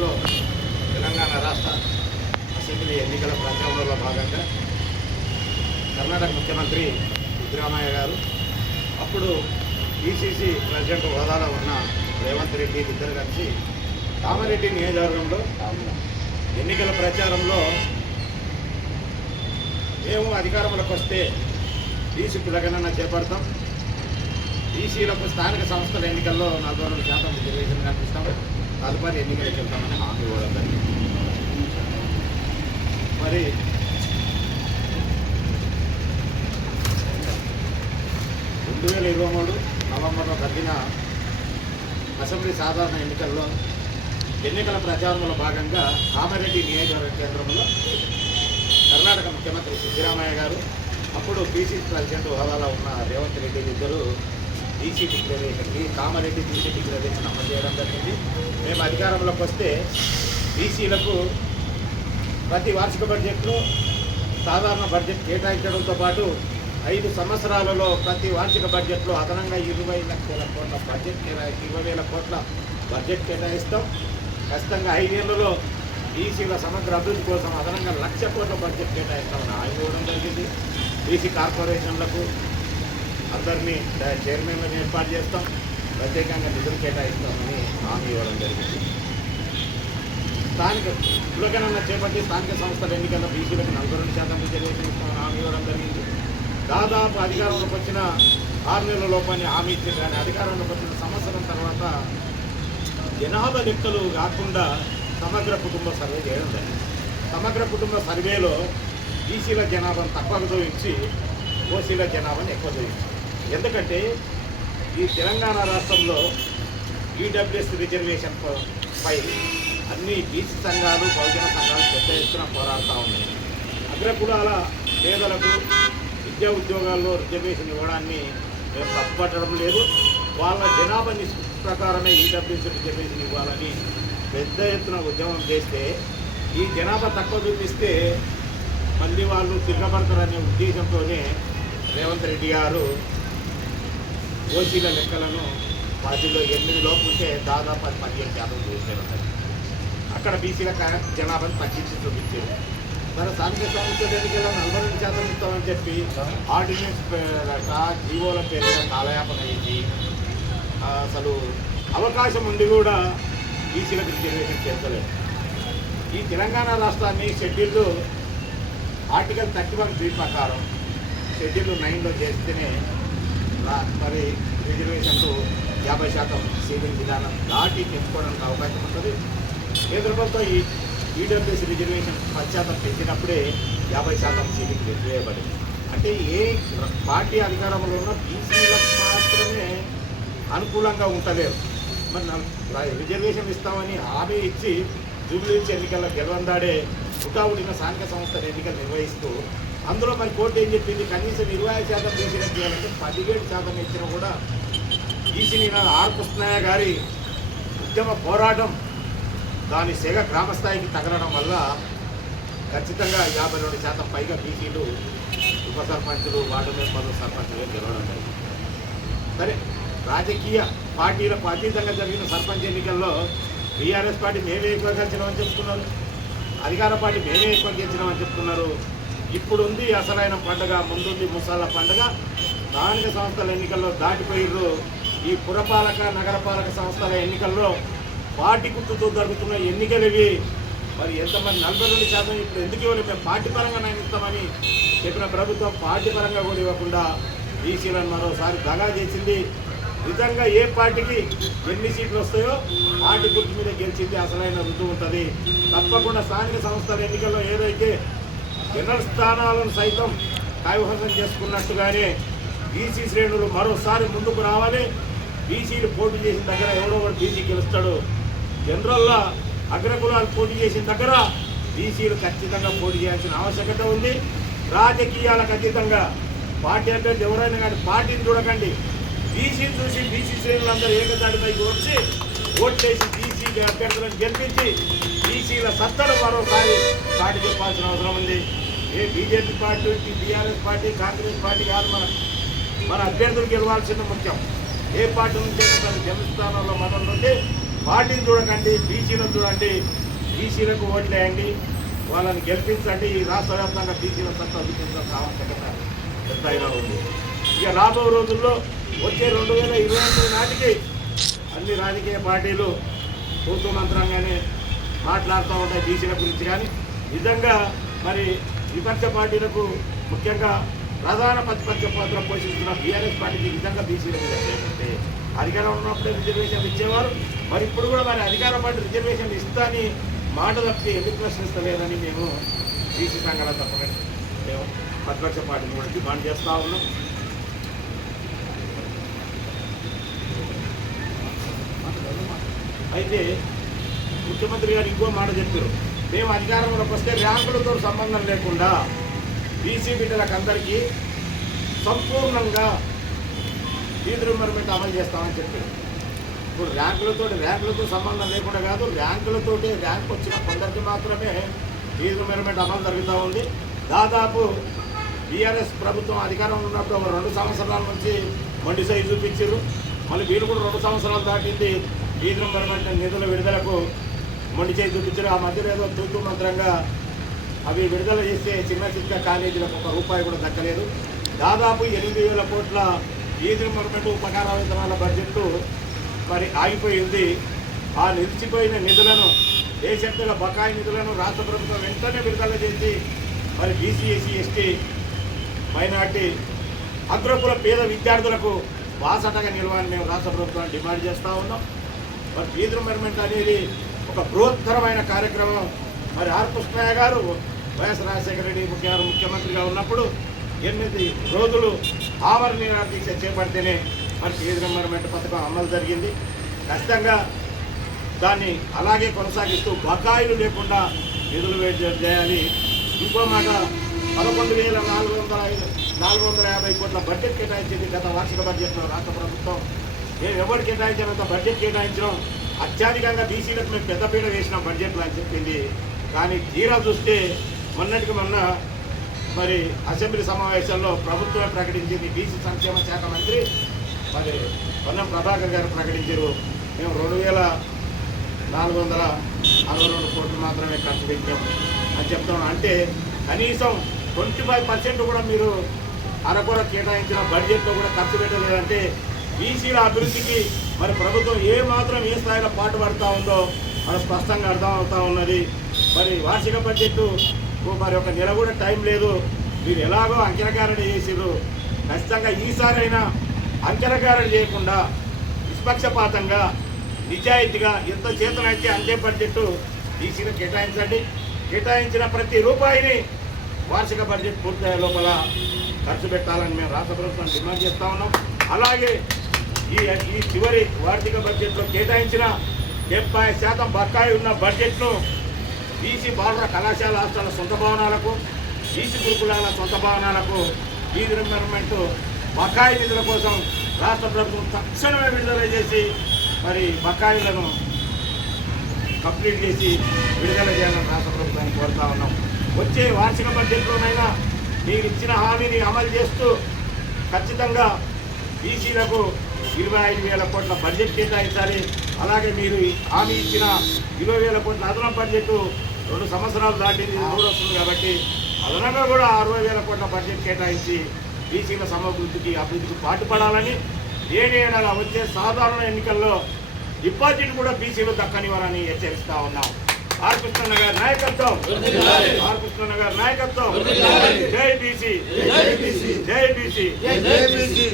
రాష్ట్రంలో తెలంగాణ రాష్ట్ర అసెంబ్లీ ఎన్నికల ప్రచారంలో భాగంగా కర్ణాటక ముఖ్యమంత్రి సిద్ధరామయ్య గారు అప్పుడు పిసిసి ప్రెసిడెంట్ హోదాలో ఉన్న రేవంత్ రెడ్డి ఇద్దరు కలిసి కామారెడ్డి నియోజకవర్గంలో ఎన్నికల ప్రచారంలో మేము అధికారంలోకి వస్తే బీసీ కులగణన చేపడతాం. బీసీలకు స్థానిక సంస్థల ఎన్నికల్లో నలభై రెండు శాతం రిజర్వేషన్ కల్పిస్తాం. తదుపరి ఎన్నికలకు వెళ్తామని హామీ ఇవ్వడం జరిగింది. మరి రెండు వేల ఇరవై మూడు నవంబర్లో జరిగిన అసెంబ్లీ సాధారణ ఎన్నికల్లో ఎన్నికల ప్రచారంలో భాగంగా కామారెడ్డి నియోజకవర్గ కేంద్రంలో కర్ణాటక ముఖ్యమంత్రి సిద్ధరామయ్య గారు అప్పుడు బీసీ ప్రెసిడెంట్ హోదాలో ఉన్న రేవంత్ రెడ్డి ఇద్దరు బీసీ డిక్లరేషన్కి ఈ కామారెడ్డి బీసీ డిక్లరేషన్ అమలు చేయడం జరిగింది. మేము అధికారంలోకి వస్తే బీసీలకు ప్రతి వార్షిక బడ్జెట్లో సాధారణ బడ్జెట్ కేటాయించడంతో పాటు ఐదు సంవత్సరాలలో ప్రతి వార్షిక బడ్జెట్లో అదనంగా ఇరవై లక్షల కోట్ల బడ్జెట్ ఇరవై వేల కోట్ల బడ్జెట్ కేటాయిస్తాం. ఖచ్చితంగా ఐదేళ్ళలో బీసీల సమగ్ర అభివృద్ధి కోసం అదనంగా లక్ష కోట్ల బడ్జెట్ కేటాయిస్తామని హామీ ఇవ్వడం జరిగింది. బీసీ కార్పొరేషన్లకు అందరినీ చైర్మన్లను ఏర్పాటు చేస్తాం. ప్రత్యేకంగా నిధులు కేటాయిస్తామని హామీ ఇవ్వడం జరిగింది. స్థానిక కులగణన చేపట్టి స్థానిక సంస్థల ఎన్నికల్లో బీసీలకు నలభై రెండు శాతం రిజర్వేషన్ హామీ ఇవ్వడం జరిగింది. దాదాపు అధికారంలోకి వచ్చిన ఆరు నెలల లోపాన్ని హామీ ఇచ్చారు. కానీ అధికారంలోకి వచ్చిన సంవత్సరం తర్వాత జనాభా లెక్కలు కాకుండా సమగ్ర కుటుంబ సర్వే చేయడం జరిగింది. సమగ్ర కుటుంబ సర్వేలో బీసీల జనాభాను తక్కువ చూపించి ఓసీల జనాభాను ఎక్కువ చూపించారు ఎందుకంటే ఈ తెలంగాణ రాష్ట్రంలో ఈడబ్ల్యూఎస్ రిజర్వేషన్ పై అన్ని బీసీ సంఘాలు బహుజన సంఘాలు పెద్ద ఎత్తున పోరాడుతూ ఉన్నాయి. అగ్రకులాల పేదలకు విద్యా ఉద్యోగాల్లో రిజర్వేషన్ ఇవ్వడాన్ని మేము తప్పుపట్టడం లేదు. వాళ్ళ జనాభా నిష్పత్తి ప్రకారమే ఈడబ్ల్యూఎస్ రిజర్వేషన్ ఇవ్వాలని పెద్ద ఎత్తున ఉద్యమం చేస్తే ఈ జనాభా తక్కువ చూపిస్తే మళ్ళీ వాళ్ళు తిరగబడతారనే ఉద్దేశంతోనే రేవంత్ రెడ్డి గారు ఓసీల లెక్కలను పదిలో ఎనిమిది లోపు ఉంటే దాదాపు అది పదిహేను శాతం చూసారు అక్కడ బీసీల జనాభాను తగ్గించి చూపించేది. మన సాంఘిక సంస్థల నలభై రెండు శాతం ఇస్తామని చెప్పి ఆర్డినెన్స్ పేరట జీవోల పేరు కాలయాపన అయింది. అసలు అవకాశం ఉండి కూడా బీసీలకు రిజర్వేషన్ చేస్తలేదు. ఈ తెలంగాణ రాష్ట్రాన్ని schedule article thirty one B ప్రకారం షెడ్యూల్ నైన్లో చేస్తేనే మరి రిజర్వేషన్లు యాభై శాతం సీలింగ్ విధానం దాటి పెంచుకోవడానికి అవకాశం ఉంటుంది. కేంద్రంతో ఈ ఈడబ్ల్యూఎస్ రిజర్వేషన్ పది శాతం పెంచినప్పుడే యాభై శాతం సీలింగ్ వేయబడింది. అంటే ఏ పార్టీ అధికారంలో ఉన్న బీసీలకు మాత్రమే అనుకూలంగా ఉంటలేదు మరి రిజర్వేషన్ ఇస్తామని హామీ ఇచ్చి జూబ్లీ ఎన్నికల్లో గెలవందాడే హుటావుడిన స్థానిక సంస్థల ఎన్నికలు నిర్వహిస్తూ అందులో మరి కోర్టు ఏం చెప్పింది? కనీసం ఇరవై ఐదు శాతం బీసీలకు చేయాలంటే పదిహేడు శాతం ఇచ్చినా కూడా బీసీ ఆర్ కృష్ణయ్య గారి ఉద్యమ పోరాటం దాని సెగ గ్రామస్థాయికి తగలడం వల్ల ఖచ్చితంగా యాభై రెండు శాతం పైగా బీసీలు ఉప సర్పంచులు వార్డు మెంబర్లు సర్పంచులు గెలవడం జరిగింది సరే రాజకీయ పార్టీలకు అతీతంగా జరిగిన సర్పంచ్ ఎన్నికల్లో టీఆర్ఎస్ పార్టీ మేమే ఎక్కువ గెలిచినామని చెప్తున్నారు అధికార పార్టీ మేమే ఎక్కువ గెలిచినామని చెప్తున్నారు ఇప్పుడు ఉంది అసలైన పండుగ ముందుంది ముసాల పండుగ. స్థానిక సంస్థల ఎన్నికల్లో దాటిపోయిర్రు ఈ పురపాలక నగరపాలక సంస్థల ఎన్నికల్లో పార్టీ గుర్తుతో జరుగుతున్న ఎన్నికలు ఇవి మరి ఎంతమంది? నలభై రెండు శాతం ఇప్పుడు ఎందుకు ఇవ్వలేదు మేము పార్టీ పరంగా నిర్ణయిస్తామని ఇస్తామని చెప్పిన ప్రభుత్వం పార్టీ పరంగా కూడా ఇవ్వకుండా బీసీలను మరోసారి దగా చేసింది. నిజంగా ఏ పార్టీకి ఎన్ని సీట్లు వస్తాయో పార్టీ గుర్తు మీద గెలిచింది అసలైన రుజువు ఉంటుంది. తప్పకుండా స్థానిక సంస్థల ఎన్నికల్లో ఏదైతే జనరల్ స్థానాలను సైతం కైవసం చేసుకున్నట్టుగానే బీసీ శ్రేణులు మరోసారి ముందుకు రావాలి. బీసీలు పోటీ చేసిన దగ్గర ఎవరో ఒకడు బీసీ గెలుస్తాడు. జనరల్లో అగ్రకులాలు పోటీ చేసిన దగ్గర బీసీలు ఖచ్చితంగా పోటీ చేయాల్సిన ఆవశ్యకత ఉంది. రాజకీయాలకు అతీతంగా పార్టీ అంటే ఎవరైనా కానీ పార్టీని చూడకండి. బీసీని చూసి బీసీ శ్రేణులందరూ ఏకదాటిపైకి వచ్చి ఓట్లేసి బీసీ అభ్యర్థులను గెలిపించి బీసీల సత్తను మరోసారి పార్టీ చెప్పాల్సిన అవసరం ఉంది. ఏ BJP party BRS party Congress party కాదు మన మన అభ్యర్థులు గెలవాల్సిన ముఖ్యం. ఏ పార్టీ నుంచి అయినా సరే జనస్థానంలో మనం నుండి పార్టీని చూడకండి బీసీలను చూడండి. బీసీలకు ఓట్లేయండి వాళ్ళని గెలిపించండి. ఈ రాష్ట్ర వ్యాప్తంగా బీసీల సత్తా చూపించాల్సిన ఆవశ్యకత ఎంతైనా ఉంది. ఇక రాబో రోజుల్లో వచ్చే రెండు వేల ఇరవై ఎనిమిది నాటికి అన్ని రాజకీయ పార్టీలు తూతు మంత్రంగానే మాట్లాడుతూ ఉంటాయి బీసీల గురించి కానీ నిజంగా మరి విపక్ష పార్టీలకు ముఖ్యంగా ప్రధాన ప్రతిపక్ష పాత్ర పోషిస్తున్న బీఆర్ఎస్ పార్టీకి నిజంగా బీసీ మీద అధికారం ఉన్నప్పుడే రిజర్వేషన్ ఇచ్చేవారు. మరి ఇప్పుడు కూడా మరి అధికార పార్టీ రిజర్వేషన్ ఇస్తా అని మాట తప్పి ఎందుకు ప్రశ్నిస్తలేదని మేము బీసీ సంఘాల తప్పని మేము ప్రతిపక్ష పార్టీని కూడా డిమాండ్ చేస్తూ ఉన్నాం. అయితే ముఖ్యమంత్రి గారు ఇంకో మాట చెప్పారు. మేము అధికారంలోకి వస్తే ర్యాంకులతో సంబంధం లేకుండా బీసీ బిడ్డలకు అందరికీ సంపూర్ణంగా ఫీజు మీద అమలు చేస్తామని చెప్పారు. ఇప్పుడు ర్యాంకులతో ర్యాంకులతో సంబంధం లేకుండా కాదు ర్యాంకులతోటి ర్యాంక్ వచ్చిన కొందరికి మాత్రమే ఫీజు మీద అమలు జరుగుతూ ఉంది. దాదాపు బీఆర్ఎస్ ప్రభుత్వం అధికారంలో ఉన్నప్పుడు ఒక రెండు సంవత్సరాల నుంచి మొండి సైజు చూపించారు. మళ్ళీ వీళ్ళు కూడా రెండు సంవత్సరాలు దాటింది ఫీజు రిమర్మెంట్ నిధుల విడుదలకు మొండి చేసి చూపించారు ఆ మధ్యలో ఏదో తూతు మంత్రంగా అవి విడుదల చేస్తే చిన్న చిన్న కాలేజీలకు ఒక రూపాయి కూడా దక్కలేదు. దాదాపు ఎనిమిది వేల కోట్ల ఫీజు రిమర్మెంట్ ఉపకార వేతనాల బడ్జెట్ మరి ఆగిపోయింది. ఆ నిలిచిపోయిన నిధులను దేశంతగా బకాయి నిధులను రాష్ట్ర ప్రభుత్వం వెంటనే విడుదల చేసి మరి బీసీఎస్సీ ఎస్టీ మైనార్టీ అగ్రకుల పేద విద్యార్థులకు వాసటగా నిలవాలని మేము రాష్ట్ర ప్రభుత్వాన్ని డిమాండ్ చేస్తూ ఉన్నాం. మరి ఫీజు రిమర్మెంట్ అనేది ఒక బృహత్తరమైన కార్యక్రమం. మరి ఆర్ కృష్ణయ్య గారు వైఎస్ రాజశేఖర రెడ్డి ముఖ్య ముఖ్యమంత్రిగా ఉన్నప్పుడు ఎనిమిది రోజులు ఆవరణ నిరాహార దీక్ష చేపడితేనే మరి ఫీజు పథకం అమలు జరిగింది. ఖచ్చితంగా దాన్ని అలాగే కొనసాగిస్తూ బకాయిలు లేకుండా నిధులు చేయాలి. ఇంకో మాట పదకొండు వేల నాలుగు వందల ఐదు నాలుగు వందల యాభై కోట్ల బడ్జెట్ కేటాయించింది గత వార్షిక బడ్జెట్లో రాష్ట్ర ప్రభుత్వం. మేము ఎవరు కేటాయించినంత బడ్జెట్ కేటాయించడం అత్యధికంగా బీసీలకు మేము పెద్దపీట వేసిన బడ్జెట్లు అని చెప్పింది. కానీ తీరా చూస్తే మొన్నటికి మొన్న మరి అసెంబ్లీ సమావేశాల్లో ప్రభుత్వమే ప్రకటించింది. బీసీ సంక్షేమ శాఖ మంత్రి మరి పొన్నం ప్రభాకర్ గారు ప్రకటించారు. మేము రెండు వేల నాలుగు వందల అరవై రెండు కోట్లు మాత్రమే ఖర్చు పెట్టాము అని చెప్తాం అంటే కనీసం ట్వంటీ ఫైవ్ పర్సెంట్ కూడా మీరు అరకొర కేటాయించిన బడ్జెట్లో కూడా ఖర్చు పెట్టలేదంటే బీసీల అభివృద్ధికి మరి ప్రభుత్వం ఏ మాత్రం ఏ స్థాయిలో పాటుపడుతూ ఉందో మన స్పష్టంగా అర్థం అవుతా ఉన్నది. మరి వార్షిక బడ్జెట్ మరి ఒక నెల కూడా టైం లేదు. మీరు ఎలాగో అంకెలకారణ చేసిరు ఖచ్చితంగా ఈసారైనా అంకెలకారణ చేయకుండా నిష్పక్షపాతంగా నిజాయితీగా ఎంత చేతనైతే అంతే బడ్జెట్ బీసీలకు కేటాయించండి. కేటాయించిన ప్రతి రూపాయిని వార్షిక బడ్జెట్ పూర్తయ్యే లోపల ఖర్చు పెట్టాలని మేము రాష్ట్ర ప్రభుత్వం డిమాండ్ చేస్తా ఉన్నాం. అలాగే ఈ ఈ చివరి వార్షిక బడ్జెట్లో కేటాయించిన డెబ్బై శాతం బకాయి ఉన్న బడ్జెట్ను బీసీ బాలుర కళాశాల హాస్టల్ సొంత భవనాలకు బీసీ గురుకులాల సొంత భవనాలకు ఈ రిమెంట్ బకాయి నిధుల కోసం రాష్ట్ర ప్రభుత్వం తక్షణమే విడుదల చేసి మరి బకాయిలను కంప్లీట్ చేసి విడుదల చేయాలని రాష్ట్ర ప్రభుత్వాన్ని కోరుతా ఉన్నాం. వచ్చే వార్షిక బడ్జెట్లోనైనా మీరు ఇచ్చిన హామీని అమలు చేస్తూ ఖచ్చితంగా బీసీలకు ఇరవై ఐదు వేల కోట్ల బడ్జెట్ కేటాయించాలి. అలాగే మీరు హామీ ఇచ్చిన ఇరవై వేల కోట్ల అదనపు బడ్జెట్ రెండు సంవత్సరాలు దాటింది వస్తుంది కాబట్టి అదనంగా కూడా అరవై వేల కోట్ల బడ్జెట్ కేటాయించి బీసీల సమభివృద్ధికి అభివృద్ధికి పాటుపడాలని ఏడు ఏడాది వచ్చే సాధారణ ఎన్నికల్లో డిపాజిట్ కూడా బీసీలు దక్కనివ్వాలని హెచ్చరిస్తా ఉన్నాం. ఆర్ కృష్ణన్న గారి నాయకత్వం. ఆర్ కృష్ణన్న గారి నాయకత్వం జై బీసీ. జై బీసీ. జై బీసీ.